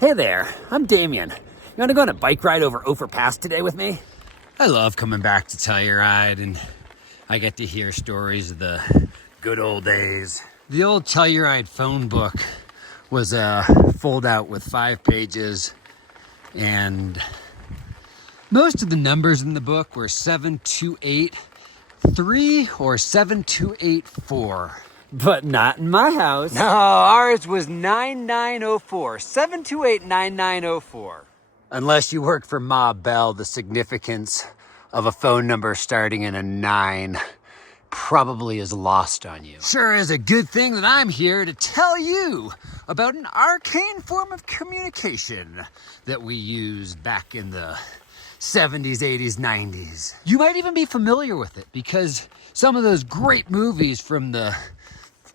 Hey there, I'm Damien. You want to go on a bike ride over Ophir Pass today with me? I love coming back to Telluride, and I get to hear stories of the good old days. The old Telluride phone book was a fold-out with 5 pages, and most of the numbers in the book were 7283 or 7284. But not in my house. No, ours was 9904, 728-9904. Unless you work for Ma Bell, the significance of a phone number starting in a 9 probably is lost on you. Sure is a good thing that I'm here to tell you about an arcane form of communication that we used back in the 70s, 80s, 90s. You might even be familiar with it because some of those great movies from the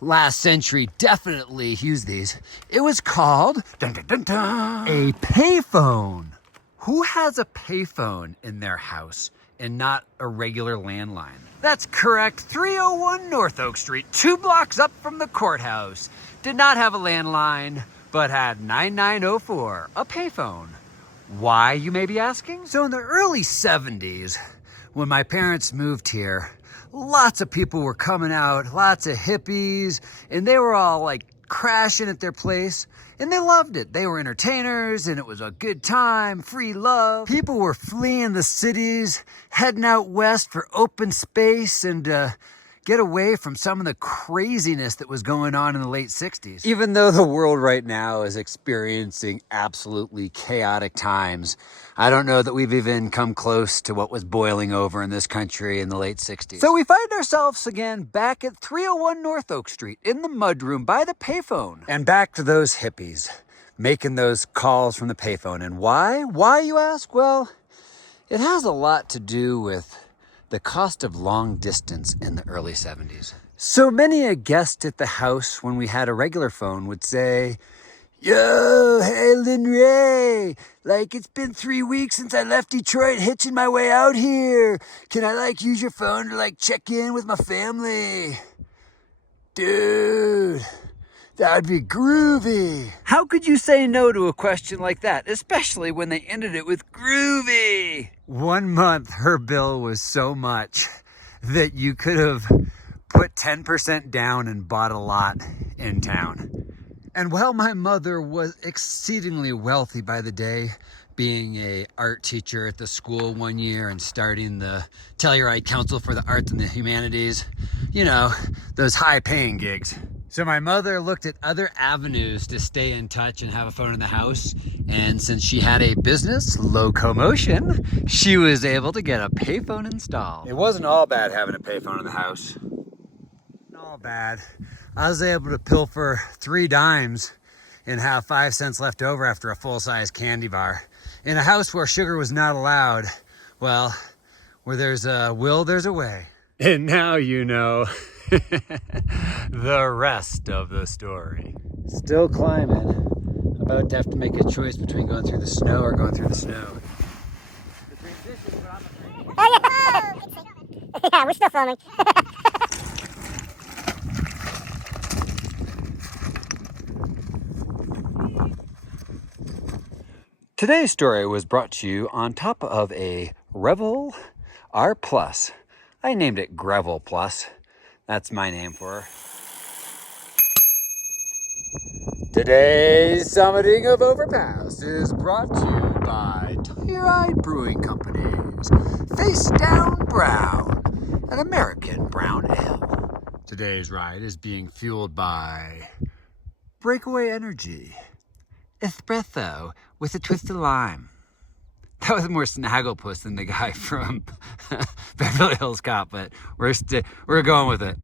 last century definitely used these. It was called dun, dun, dun, dun, a payphone. Who has a payphone in their house and not a regular landline? That's correct. 301 North Oak Street, 2 blocks up from the courthouse. Did not have a landline, but had 9904, a payphone. Why, you may be asking? So in the early 70s, when my parents moved here, lots of people were coming out, lots of hippies, and they were all like crashing at their place, and they loved it. They were entertainers, and it was a good time, free love. People were fleeing the cities, heading out west for open space and get away from some of the craziness that was going on in the late 60s. Even though the world right now is experiencing absolutely chaotic times, I don't know that we've even come close to what was boiling over in this country in the late 60s. So we find ourselves again back at 301 North Oak Street in the mudroom by the payphone. And back to those hippies making those calls from the payphone. And why? Why, you ask? Well, it has a lot to do with the cost of long distance in the early 70s. So many a guest at the house when we had a regular phone would say, "Yo, hey, Lynn Ray, like it's been 3 weeks since I left Detroit hitching my way out here. Can I use your phone to check in with my family?" Dude, that would be groovy. How could you say no to a question like that, especially when they ended it with groovy? 1 month, her bill was so much that you could have put 10% down and bought a lot in town. And while my mother was exceedingly wealthy by the day, being an art teacher at the school one year and starting the Telluride Council for the Arts and the Humanities, you know, those high-paying gigs. So my mother looked at other avenues to stay in touch and have a phone in the house. And since she had a business, Locomotion, she was able to get a payphone installed. It wasn't all bad having a payphone in the house. Not all bad. I was able to pilfer 3 dimes and have 5 cents left over after a full-size candy bar. In a house where sugar was not allowed, well, where there's a will, there's a way. And now you know the rest of the story. Still climbing. About to have to make a choice between going through the snow or going through the snow. Yeah, we're still filming. Today's story was brought to you on top of a Revel R+. I named it Gravel Plus. That's my name for her. Today's summiting of Overpass is brought to you by Telluride Brewing Company's Face Down Brown, an American brown ale. Today's ride is being fueled by Breakaway Energy, espresso with a twist of lime. That was more Snagglepuss than the guy from Beverly Hills Cop, but we're going with it.